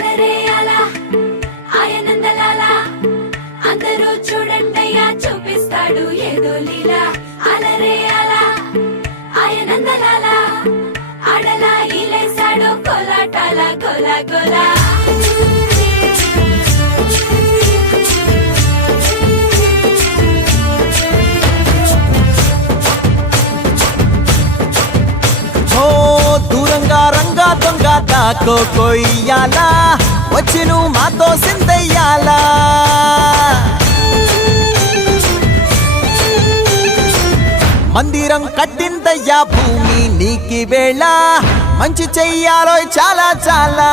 అలరే అలా ఆయనందలాలా అందరూ చూడండయ్యా చూపిస్తాడు ఏదో లీలా అలరే అలా ఆయనందలాలా ఆడలా ఇలేసాడు కోలాటాల గోలా గోలా దూరంగా రంగా దొంగ దాకో కొయ్యాలా వచ్చి నువ్వు మాతో సిందయ్యాలా మందిరం కట్టిందయ్యా భూమి నీకి వేళ మంచి చెయ్యాలో చాలా చాలా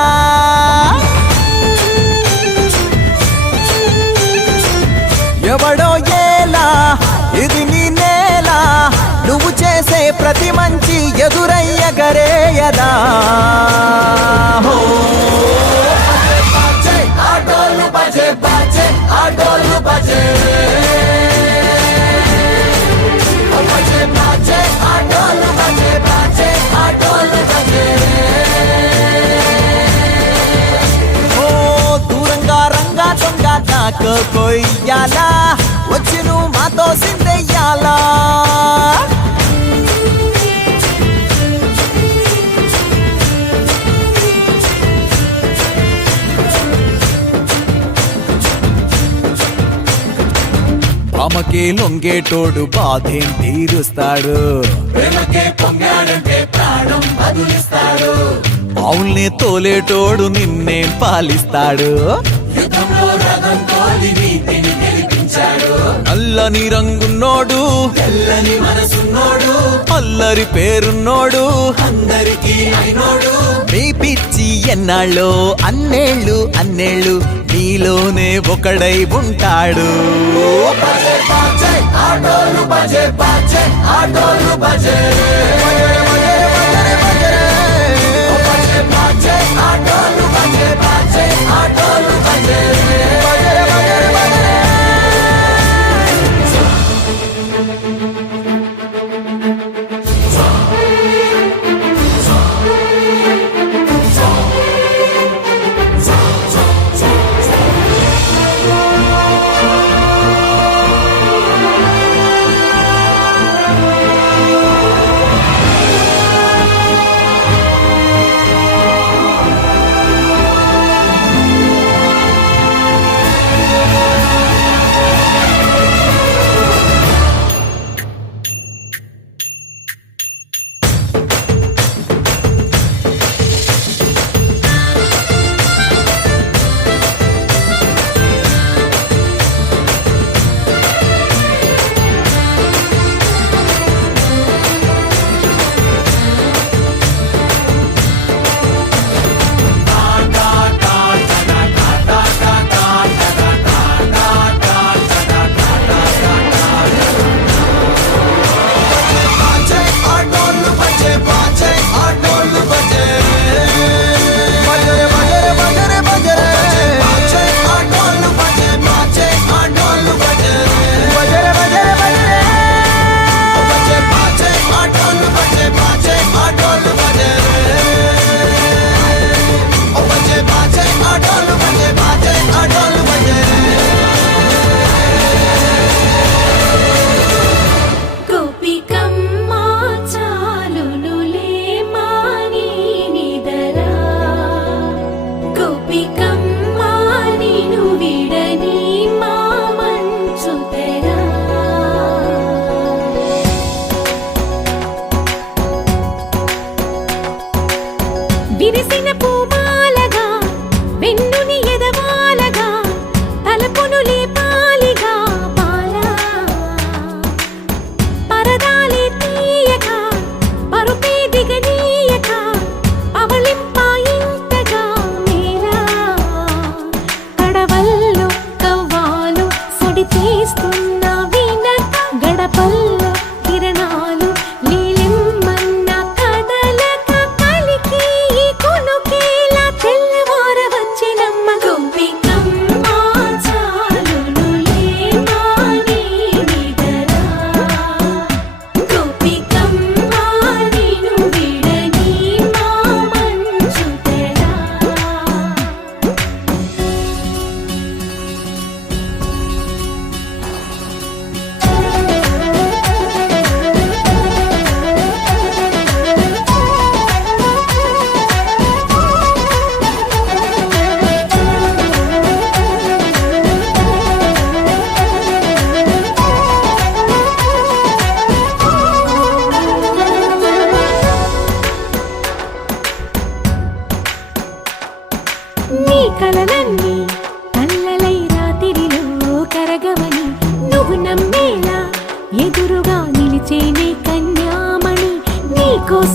ఎవడో ఏలా ఇది నీ నేల నువ్వు చేసే ప్రతి మంచి ఎదురయ్యగరేయదా ఆటోలు బజే బజే ఆటోలు బజే బజే బజే ఆటోలు బజే బజే ఆటోలు బజే దూరంగా రంగా దొంగ నాకు కొయ్యాలా వచ్చి నువ్వు మాతో సిందెయ్యాలా ఆమెకే లొంగేటోడు బాధేం తీరుస్తాడు అవుల్ని తోలేటోడు నిన్నేం పాలిస్తాడు నల్లని రంగున్నోడు తెల్లని మనసున్నోడు అల్లరి పేరున్నోడు అందరికీ అయినోడు మీ పిచ్చి ఎన్నాళ్ళో అన్నేళ్ళు అన్నేళ్ళు నీలోనే ఒకడై ఉంటాడు ఆటోలు బజే బజే ఆటోలు బజే ఆటోలు బజే బజే ఆటోలు బజే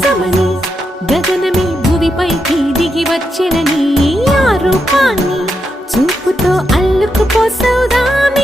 కోసమని గగనమే భువిపైకి దిగి వచ్చెనని ఆ రూపాన్ని చూపుతో అల్లుకుపోసౌదామి